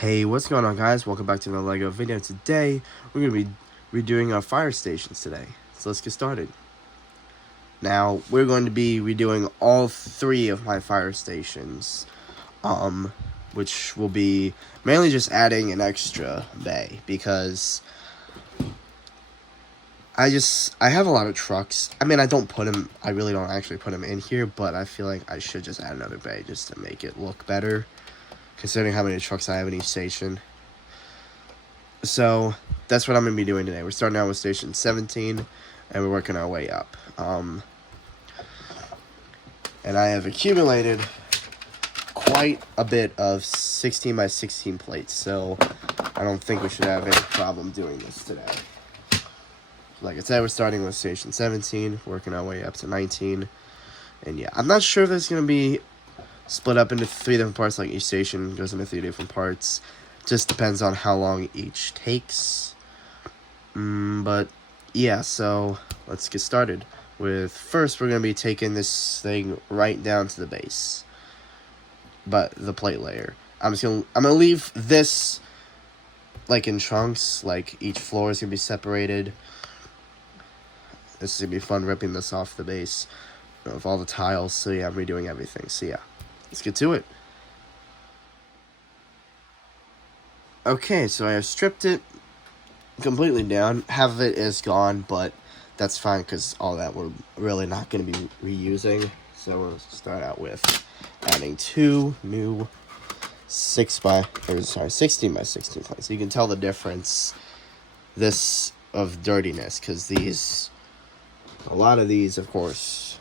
Hey, what's going on, guys? Welcome back to another LEGO video. Today, we're going to be redoing our fire stations today. So let's get started. Now, we're going to be redoing all three of my fire stations, which will be mainly just adding an extra bay, because I have a lot of trucks. I mean, I really don't actually put them in here, but I feel like I should just add another bay just to make it look better, considering how many trucks I have in each station. So that's what I'm going to be doing today. We're starting out with station 17, and we're working our way up. And I have accumulated quite a bit of 16 by 16 plates, so I don't think we should have any problem doing this today. Like I said, we're starting with station 17, working our way up to 19. And yeah, I'm not sure if it's going to be split up into 3 different parts, like each station goes into 3 different parts. Just depends on how long each takes. But yeah, so let's get started. First, we're going to be taking this thing right down to the base, but the plate layer. I'm gonna leave this like in chunks, like each floor is gonna be separated. This is gonna be fun ripping this off the base of all the tiles. So yeah, I'm redoing everything. So yeah, let's get to it. Okay, so I have stripped it completely down. Half of it is gone, but that's fine because all that we're really not going to be reusing. So we'll start out with adding 2 new 16 by 16 plates. So you can tell the difference of dirtiness, because a lot of these, of course,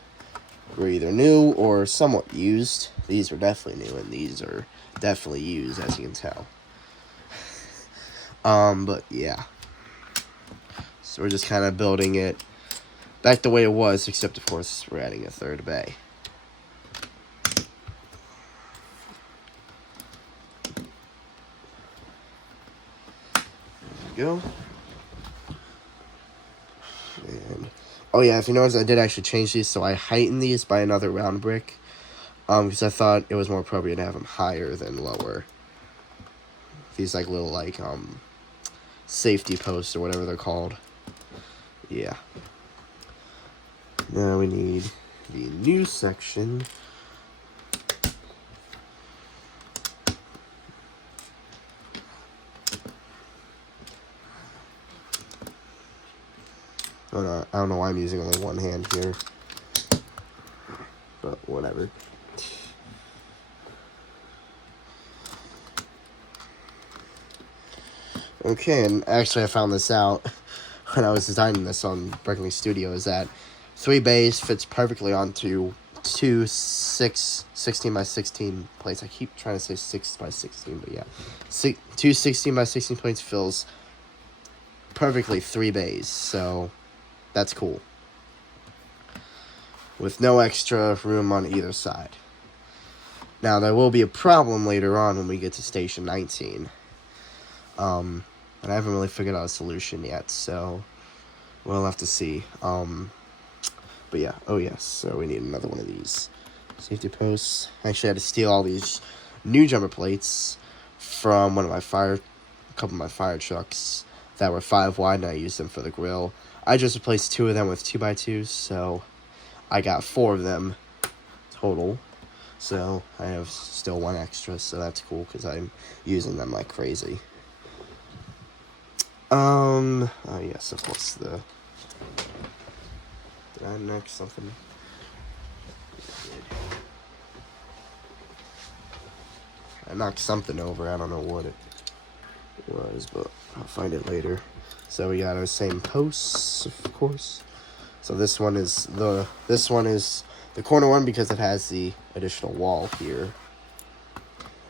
were either new or somewhat used. These were definitely new, and these are definitely used, as you can tell. But yeah. So we're just kind of building it back the way it was, except of course we're adding a 3rd bay. There we go. And oh yeah, if you notice, I did actually change these, so I heightened these by another round brick, because I thought it was more appropriate to have them higher than lower. These like little safety posts or whatever they're called. Yeah. Now we need the new section. Oh no, I don't know why I'm using only one hand here, but whatever. Okay, and actually I found this out when I was designing this on Berkeley Studio, is that 3 bays fits perfectly onto 2 16 by 16 plates. I keep trying to say 6 by 16, but yeah. 2 16 by 16 plates fills perfectly 3 bays, so that's cool. With no extra room on either side. Now, there will be a problem later on when we get to station 19. But I haven't really figured out a solution yet, so we'll have to see. But yeah, oh yes, so we need another one of these safety posts. I actually had to steal all these new jumper plates from a couple of my fire trucks that were 5 wide, and I used them for the grill. I just replaced 2 of them with 2x2s, so I got 4 of them total. So I have still 1 extra, so that's cool because I'm using them like crazy. Oh yes, of course, did I knock something? I knocked something over, I don't know what it was, but I'll find it later. So we got our same posts, of course. So this one is the corner one because it has the additional wall here.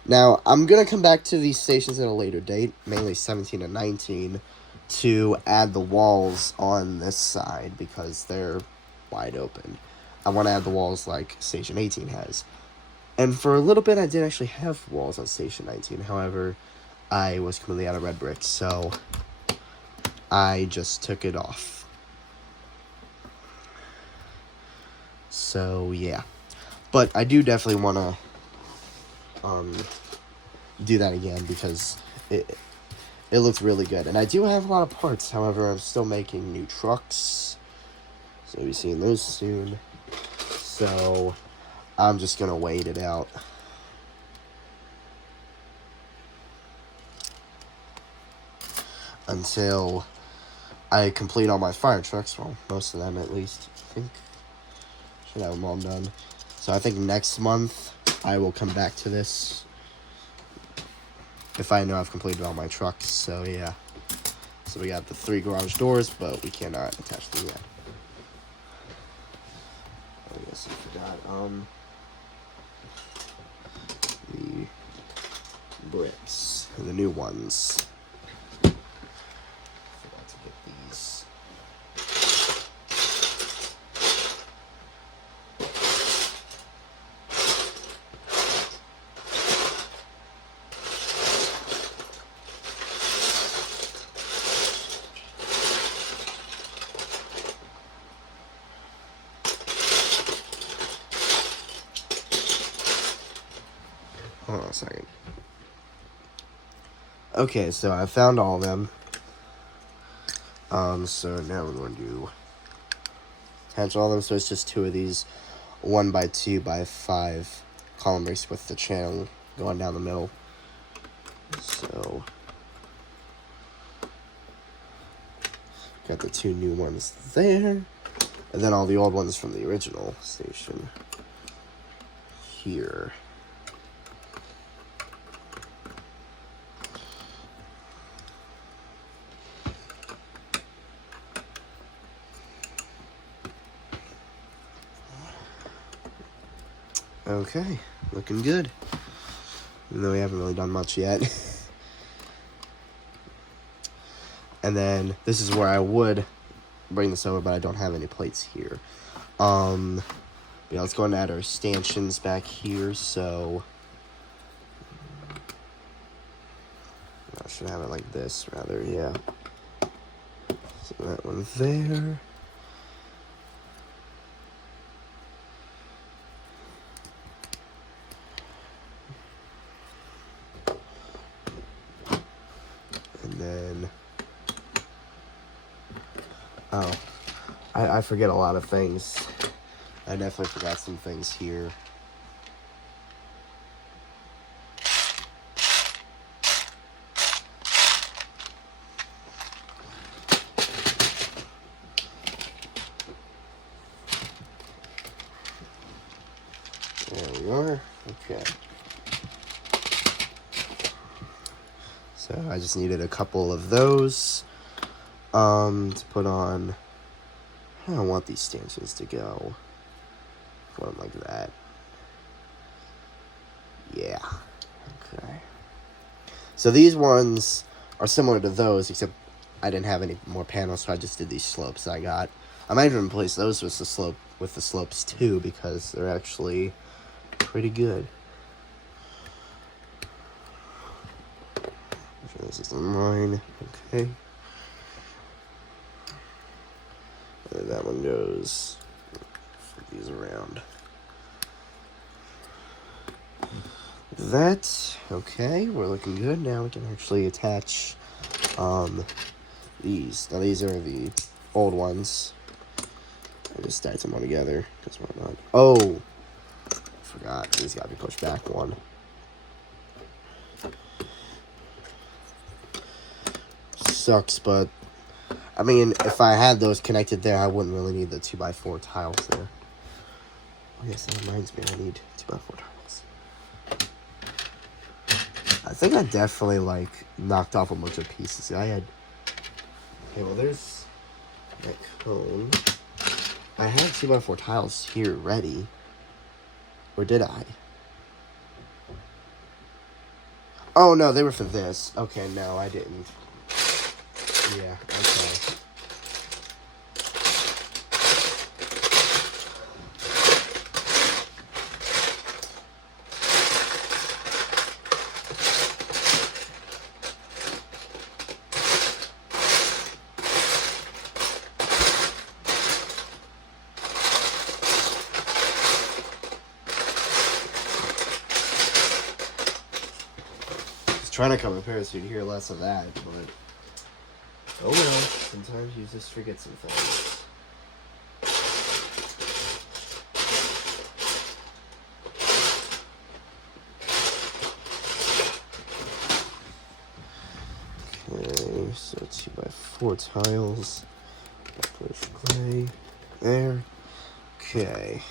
Now, I'm going to come back to these stations at a later date, mainly 17 and 19, to add the walls on this side because they're wide open. I want to add the walls like Station 18 has. And for a little bit, I did actually have walls on Station 19. However, I was completely out of red bricks, so I just took it off. So, yeah. But I do definitely want to do that again because it looks really good. And I do have a lot of parts. However, I'm still making new trucks, so you'll be seeing those soon. So I'm just gonna wait it out. Until I complete all my fire trucks. Well, most of them at least. I think should have them all done. So I think next month I will come back to this if I know I've completed all my trucks. So yeah. So we got the 3 garage doors, but we cannot attach them yet. I guess I forgot. The bricks, the new ones. Forgot to get these. Hold on a second. Okay, so I found all of them. So now we're going to attach all of them. So it's just 2 of these 1x2x5 column bricks with the channel going down the middle. So got the 2 new ones there, and then all the old ones from the original station here. Okay, looking good. Even though we haven't really done much yet. And then this is where I would bring this over, but I don't have any plates here. Yeah, let's go and add our stanchions back here. So I should have it like this, rather. Yeah. So that one there. And then, oh, I forget a lot of things. I definitely forgot some things here. There we are. Okay. So I just needed a couple of those to put on. I don't want these stanchions to go. Put them like that. Yeah. Okay. So these ones are similar to those, except I didn't have any more panels, so I just did these slopes I got. I might even replace those with the slopes too, because they're actually pretty good. This is mine. Okay. And that one goes. Flip these around. That. Okay, we're looking good. Now we can actually attach these. Now these are the old ones. I just stacked them all together because why not? Oh, forgot. These got to be pushed back one. Sucks, but I mean, if I had those connected there, I wouldn't really need the 2x4 tiles there. Oh yes, that reminds me, I need 2x4 tiles. I think I definitely knocked off a bunch of pieces. I had. Okay, well there's that cone. I had 2x4 tiles here ready, or did I? Oh no, they were for this. Okay, no, I didn't. Yeah, okay. trying to come prepared so you'd hear less of that, but oh well, sometimes you just forget some things. Okay, so 2x4 tiles. Push gray. There. Okay.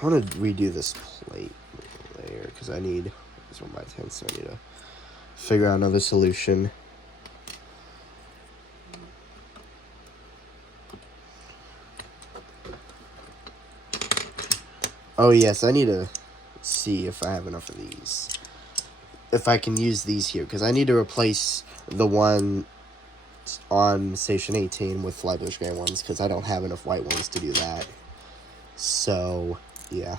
I want to redo this plate layer because I need this 1x10, so I need to figure out another solution. Oh yes, I need to see if I have enough of these. If I can use these here, because I need to replace the one on Station 18 with Flatbush Gray ones, because I don't have enough white ones to do that. So, yeah.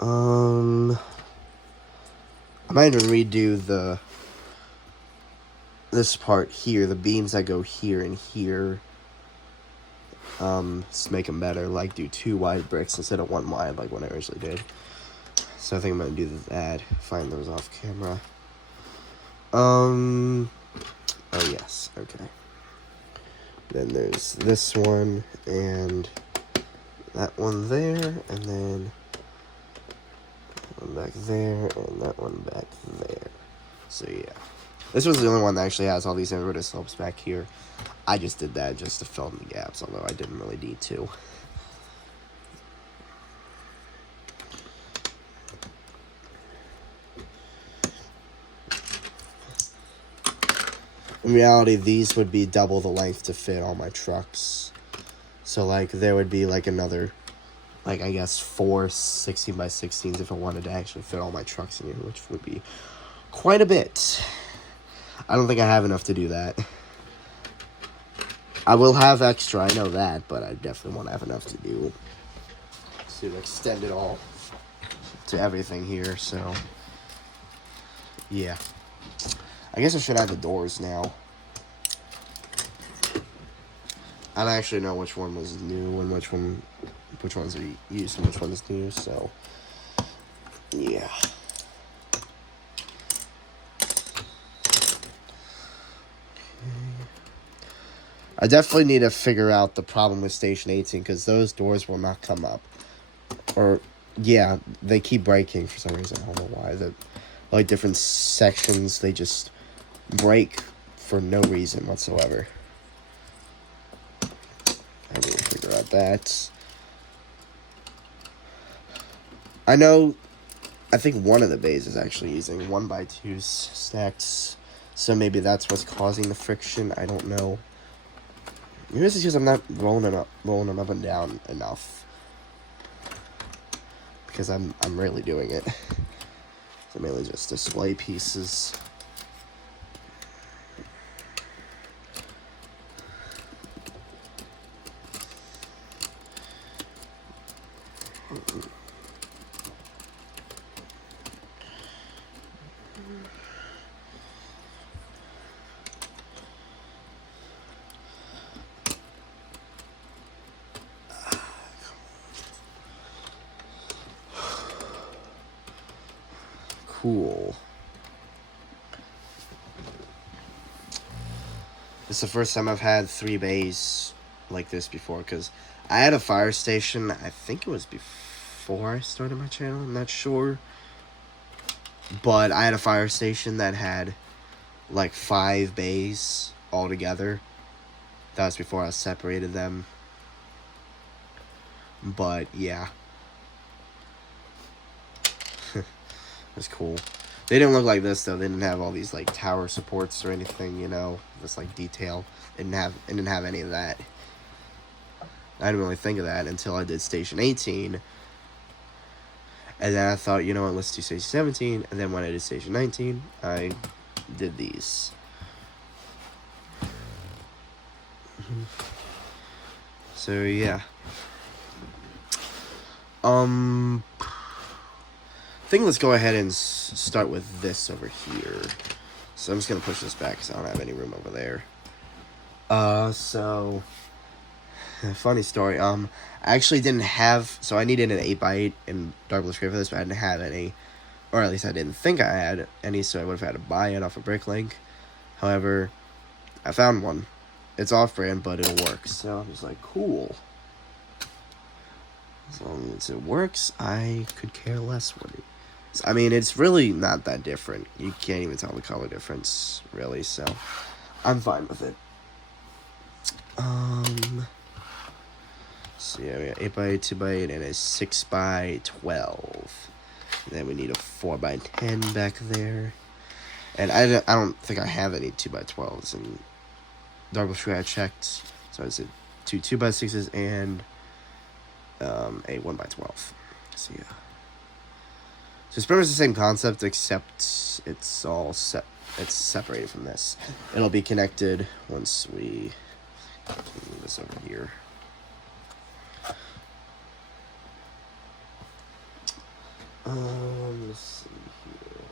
I might even redo this part here, the beams that go here and here. Just make them better, like do 2 wide bricks instead of 1 wide like what I originally did. So I think I'm gonna do that, find those off camera. Oh yes, okay. Then there's this one, and that one there, and then one back there, and that one back there. So yeah. This was the only one that actually has all these inverted slopes back here. I just did that just to fill in the gaps, although I didn't really need to. In reality, these would be double the length to fit all my trucks. So, like, there would be, like, another, like, I guess 4 16x16s if I wanted to actually fit all my trucks in here, which would be quite a bit. I don't think I have enough to do that. I will have extra, I know that, but I definitely won't have enough to extend it all to everything here, so yeah. I guess I should add the doors now. I don't actually know which one was new and which ones are used and which one is new, so yeah. I definitely need to figure out the problem with Station 18, because those doors will not come up. Or, yeah, they keep breaking for some reason. I don't know why. The like different sections, they just break for no reason whatsoever. I need to figure out that. I know, I think one of the bays is actually using 1x2 stacks, so maybe that's what's causing the friction. I don't know. Maybe this is because I'm not rolling them up and down enough. Because I'm really doing it. So mainly just display pieces. Cool. This is the first time I've had 3 bays like this before, because I had a fire station, I think it was before I started my channel, I'm not sure. But I had a fire station that had like 5 bays all together. That was before I separated them. But yeah. It's cool. They didn't look like this though. They didn't have all these like tower supports or anything, you know, this like detail. It didn't have any of that. I didn't really think of that until I did Station 18. And then I thought, you know what, let's do Station 17. And then when I did Station 19, I did these. So yeah. I think let's go ahead and start with this over here. So I'm just gonna push this back because I don't have any room over there. So funny story. I actually didn't have, so I needed an 8x8 in Dark Blue Scrape for this, but I didn't have any, or at least I didn't think I had any, so I would have had to buy it off of Bricklink. However, I found one. It's off-brand, but it'll work. So I was like, cool. As long as it works, I could care less what it is. I mean, it's really not that different. You can't even tell the color difference, really, so I'm fine with it. So yeah, we got 8x8, 2x8, and a 6x12. And then we need a 4x10 back there. And I don't think I have any 2x12s. And Dark Blue Scrape I checked. So I said 2x6s and a 1x12. So yeah. So it's pretty much the same concept, except it's all it's separated from this. It'll be connected once we move this over here. Let's see here.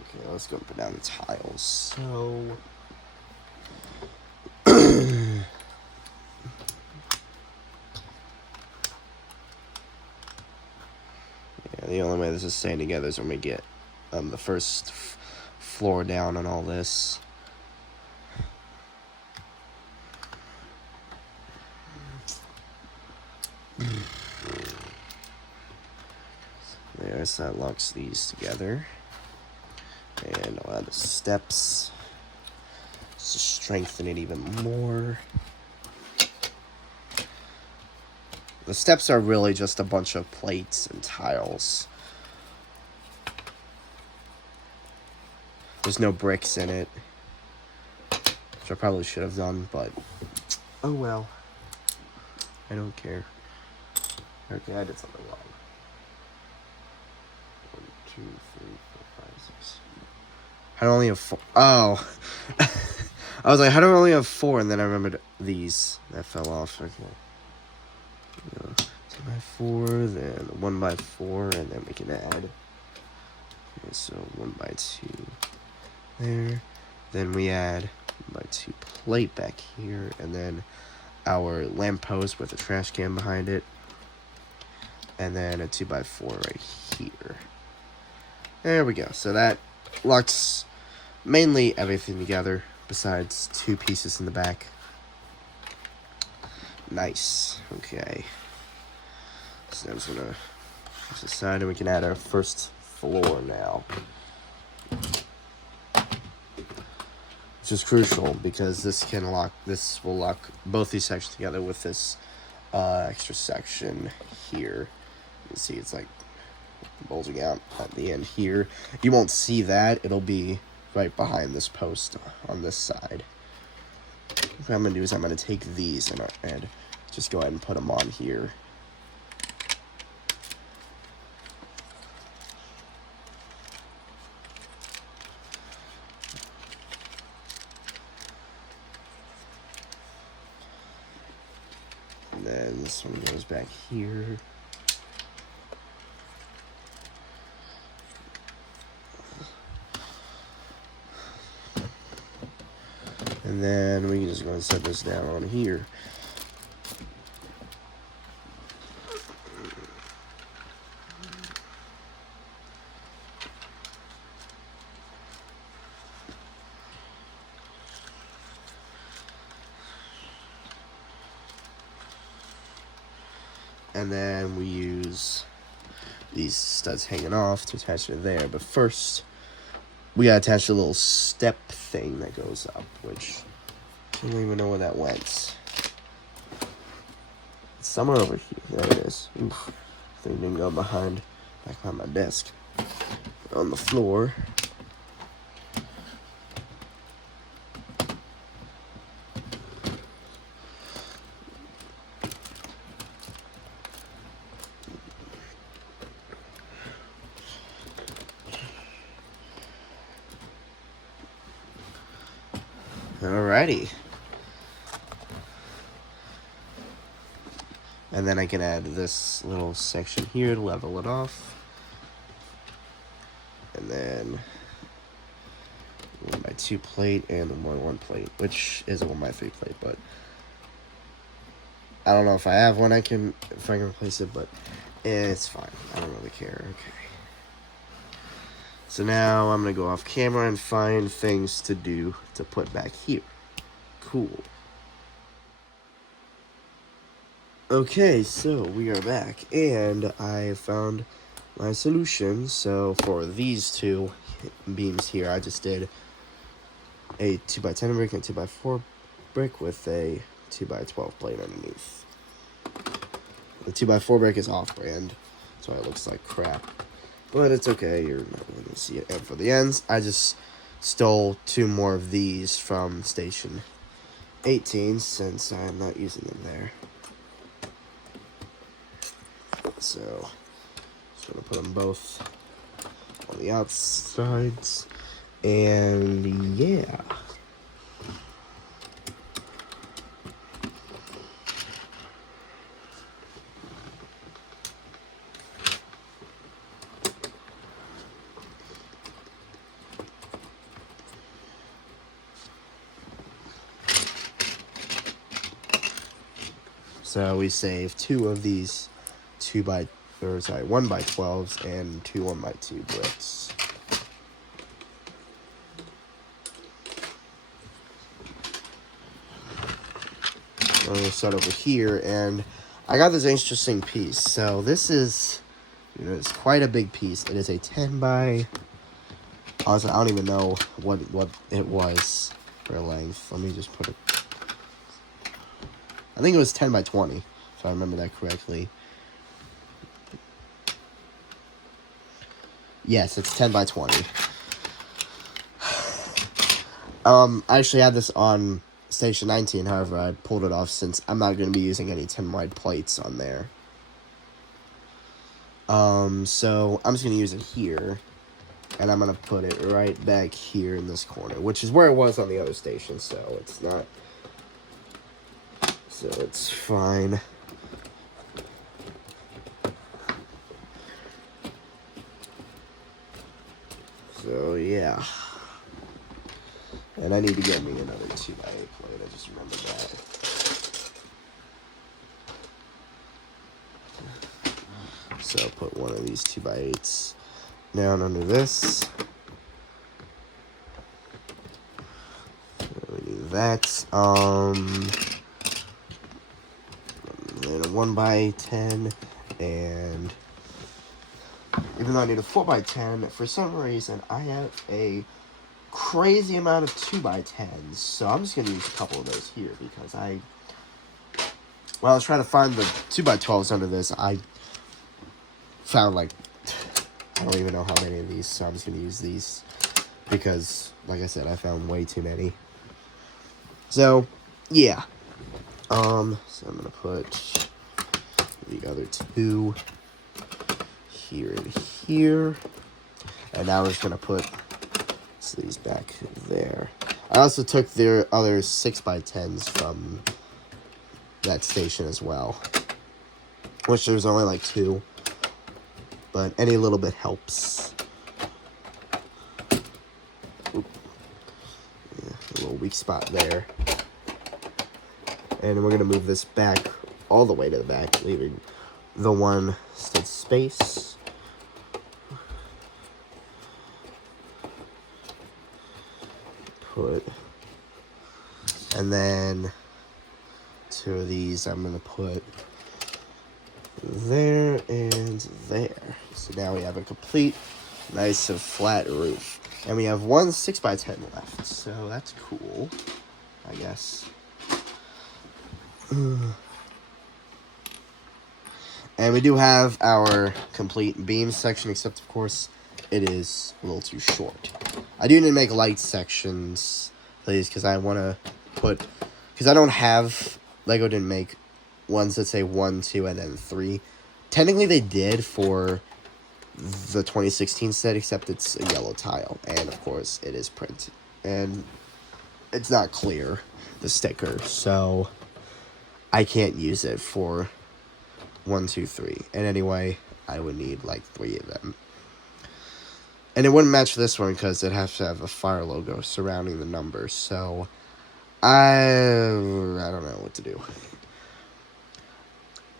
Okay, let's go and put down the tiles. So yeah, the only way this is staying together is when we get the first floor down on all this. There, so that locks these together. And I'll add the steps to strengthen it even more. The steps are really just a bunch of plates and tiles. There's no bricks in it, which I probably should have done, but oh well. I don't care. Okay, I did something wrong. 1, 2, 3, 4, 5, 6. I only have 4. Oh. I was like, how do I only have 4? And then I remembered these that fell off. Okay. 2x4, then 1x4, and then we can add. Okay, so 1x2 there. Then we add 1x2 plate back here, and then our lamppost with a trash can behind it, and then a 2x4 right here. There we go. So that locks mainly everything together besides 2 pieces in the back. Nice. Okay. So I'm just gonna push this side, and we can add our first floor now, which is crucial because this will lock both these sections together with this extra section here. You can see it's like bulging out at the end here. You won't see that. It'll be right behind this post on this side. What I'm going to do is I'm going to take these and just go ahead and put them on here. And then this one goes back here. And then we're just going to set this down on here. And then we use these studs hanging off to attach it there. But first, we gotta attach a little step thing that goes up, which I don't even know where that went. It's somewhere over here. There it is. Oof. Thing didn't go back behind my desk. On the floor. Alrighty. And then I can add this little section here to level it off. And then 1x2 plate and the 1x1 plate, which is a 1x3 plate, but I don't know if I have one if I can replace it, but it's fine. I don't really care. Okay. So now I'm going to go off camera and find things to do to put back here. Cool. Okay, so we are back, and I found my solution. So for these two beams here, I just did a 2x10 brick and 2x4 brick with a 2x12 plate underneath. The 2x4 brick is off-brand, so it looks like crap. But it's okay, you're not going to see it. And for the ends, I just stole 2 more of these from Station 18, since I'm not using them there. So, just going to put them both on the outsides. And yeah. So we saved 2 of these 1x12s and 2 1x2 bricks. I'm going to start over here, and I got this interesting piece. So this is, it's quite a big piece. It is a 10 by, honestly, I don't even know what it was for length. Let me just put it. I think it was 10 by 20, if I remember that correctly. Yes, it's 10 by 20. I actually had this on Station 19, however, I pulled it off since I'm not going to be using any 10 wide plates on there. So I'm just going to use it here, and I'm going to put it right back here in this corner, which is where it was on the other station, so it's not... So it's fine. So yeah. And I need to get me another 2x8 plate. I just remembered that. So I'll put one of these 2x8s down under this. So we need that. And a 1x10, and even though I need a 4x10, for some reason I have a crazy amount of 2x10s, so I'm just going to use a couple of those here, because when I was trying to find the 2x12s under this, I found I don't even know how many of these, so I'm just going to use these, because, like I said, I found way too many. So, yeah. So I'm going to put the other 2 here and here. And now we're just going to put these back there. I also took their other 6x10s from that station as well, which there's only like 2, but any little bit helps. Oop. Yeah, a little weak spot there. And we're going to move this back all the way to the back, leaving the one stud space. And then 2 of these I'm going to put there and there. So now we have a complete, nice and flat roof. And we have 1 6x10 left, so that's cool, I guess. And we do have our complete beam section, except of course it is a little too short. I do need to make light sections, please, because I want to put, because I don't have, Lego didn't make ones that say 1, 2, and then 3. Technically they did for the 2016 set, except it's a yellow tile, and of course it is printed, and it's not clear, the sticker, so I can't use it for 1, 2, 3. And anyway, I would need like 3 of them. And it wouldn't match this one because it has to have a fire logo surrounding the number. So I don't know what to do.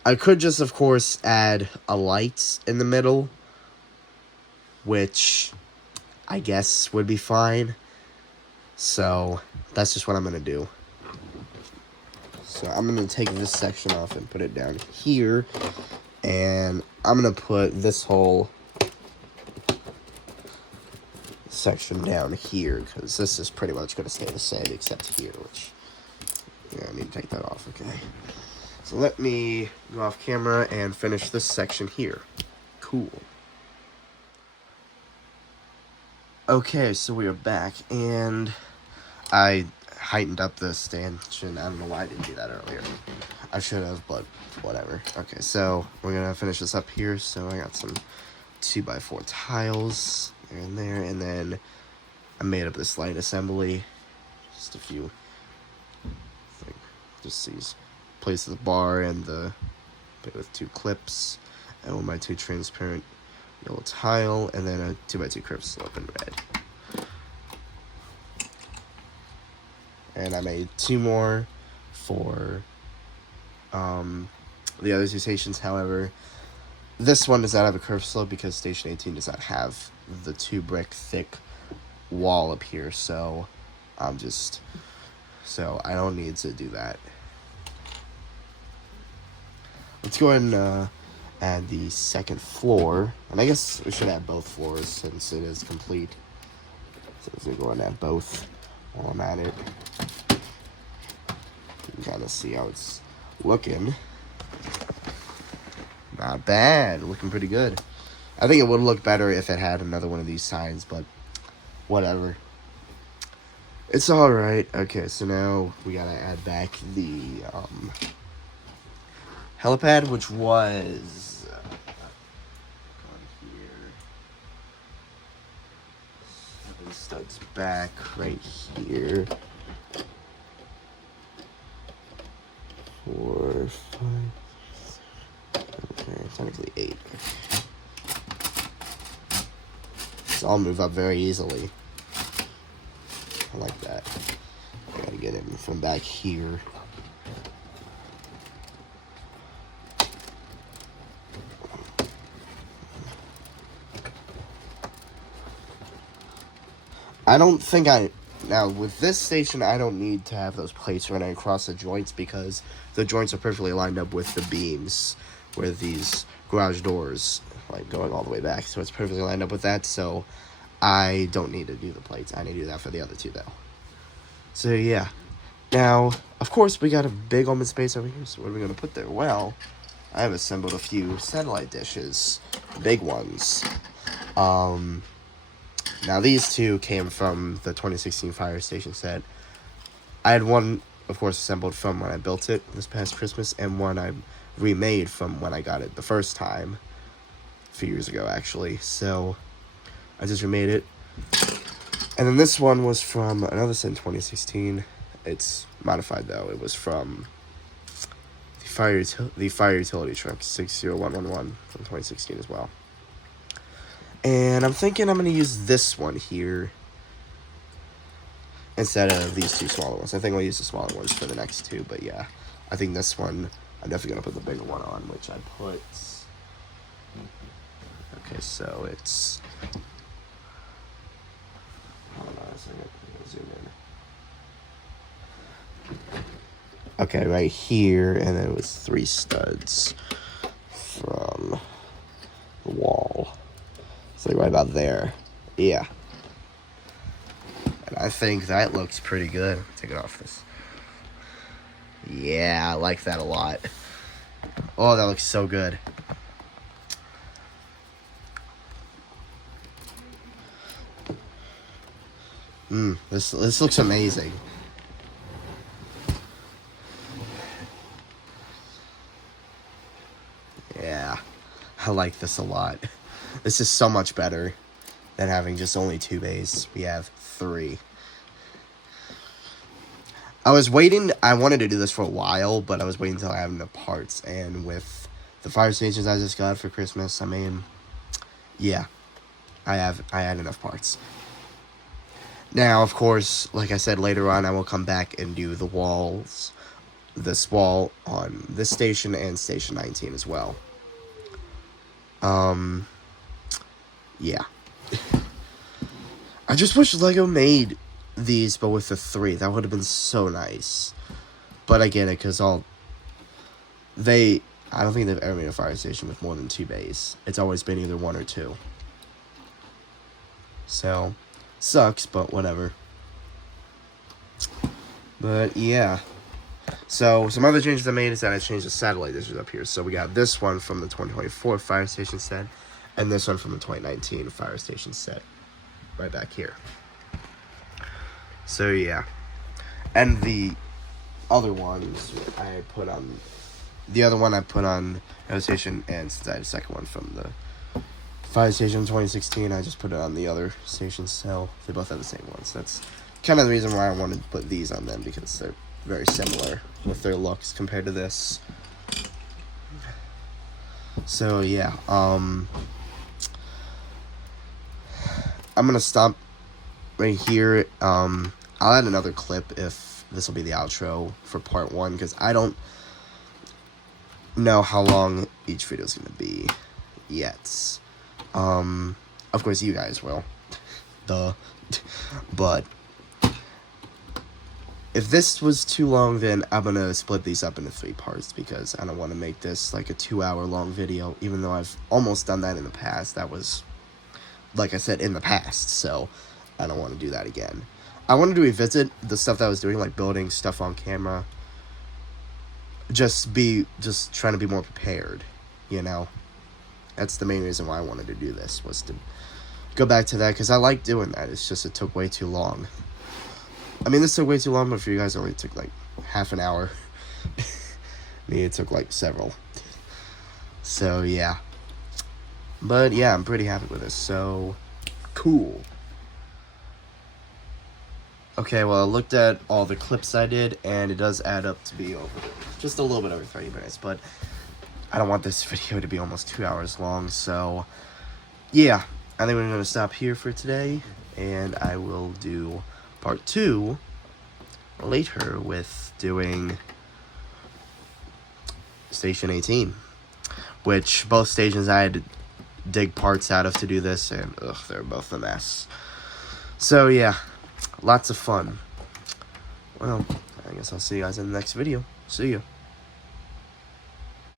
I could just, of course, add a light in the middle, which I guess would be fine. So that's just what I'm going to do. So I'm going to take this section off and put it down here. And I'm going to put this whole section down here, because this is pretty much going to stay the same except here, which, yeah, I need to take that off, okay. So let me go off camera and finish this section here. Cool. Okay, so we are back, and I heightened up the stanchion. I don't know why I didn't do that earlier. I should have, but whatever. Okay, so we're going to finish this up here. So I got some 2x4 tiles there and there, and then I made up this light assembly. Just a few, like, just these places the bar and the bit with 2 clips, and with my 2 transparent yellow tile, and then a 2x2 curved slope in red. And I made 2 more for the other 2 stations. However, this one does not have a curved slope because Station 18 does not have the 2 brick thick wall up here. So I don't need to do that. Let's go ahead and add the second floor. And I guess we should add both floors since it is complete. So let's go ahead and add both while I'm at it. You can kind of see how it's looking. Not bad. Looking pretty good. I think it would look better if it had another one of these signs, but whatever. It's alright. Okay, so now we gotta add back the helipad, which was on here. 7 studs back right here. 4, 5. Okay, technically 8. So I'll move up very easily. I like that. I gotta get it from back here. I don't think now with this station I don't need to have those plates running across the joints because the joints are perfectly lined up with the beams where these garage doors, like, going all the way back. So it's perfectly lined up with that, so I don't need to do the plates. I need to do that for the other 2 though. So yeah. Now, of course, we got a big open space over here, so what are we going to put there? Well, I have assembled a few satellite dishes, big ones. Now these 2 came from the 2016 Fire Station set. I had one, of course, assembled from when I built it this past Christmas, and one I remade from when I got it the first time, a few years ago actually. So I just remade it. And then this one was from another set in 2016. It's modified though. It was from the fire utility truck 60111 from 2016 as well. And I'm thinking I'm going to use this one here instead of these 2 smaller ones. I think I'll use the smaller ones for the next 2, but yeah. I think this one, I'm definitely going to put the bigger one on, which I put... Okay, so it's... Hold on a second. I'm gonna zoom in. Okay, right here, and then it was 3 studs from the wall. So right about there. Yeah. And I think that looks pretty good. Take it off this. Yeah, I like that a lot. Oh, that looks so good. This looks amazing. Yeah, I like this a lot. This is so much better than having just only 2 bays. We have 3. I wanted to do this for a while, but I was waiting until I have enough parts. And with the fire stations I just got for Christmas, I mean, yeah. I had enough parts. Now, of course, like I said, later on I will come back and do the walls, this wall on this station and station 19 as well. Yeah. I just wish LEGO made these, but with the 3. That would have been so nice. But I get it, because I don't think they've ever made a fire station with more than 2 bays. It's always been either 1 or 2. So, sucks, but whatever. But, yeah. So, some other changes I made is that I changed the satellite dishes up here. So, we got this one from the 2024 fire station set, and this one from the 2019 fire station set. Right back here. So, yeah. And the other ones I put on... The other one I put on Air Station, and since I had a second one from the fire station 2016, I just put it on the other stations, so they both have the same ones. That's kind of the reason why I wanted to put these on them, because they're very similar with their looks compared to this. So, yeah, I'm gonna stop right here. I'll add another clip if this will be the outro for part 1, because I don't know how long each video is gonna be yet. Of course you guys will. Duh. But if this was too long, then I'm gonna split these up into 3 parts, because I don't want to make this like a 2-hour long video, even though I've almost done that in the past. That was, like I said, in the past, so I don't want to do that again. I wanted to revisit the stuff that I was doing, like building stuff on camera. Just trying to be more prepared, you know? That's the main reason why I wanted to do this, was to go back to that, because I like doing that. It's just, it took way too long. I mean, this took way too long, but for you guys, it only took like half an hour. Me, it took like several. So, yeah. But, yeah, I'm pretty happy with this, so cool. Okay, well, I looked at all the clips I did, and it does add up to be over just a little bit over 30 minutes, but I don't want this video to be almost 2 hours long, so yeah, I think we're going to stop here for today, and I will do part 2 later with doing Station 18, which both stations I had to dig parts out of to do this, and they're both a mess. So yeah, lots of fun. Well, I guess I'll see you guys in the next video. See ya.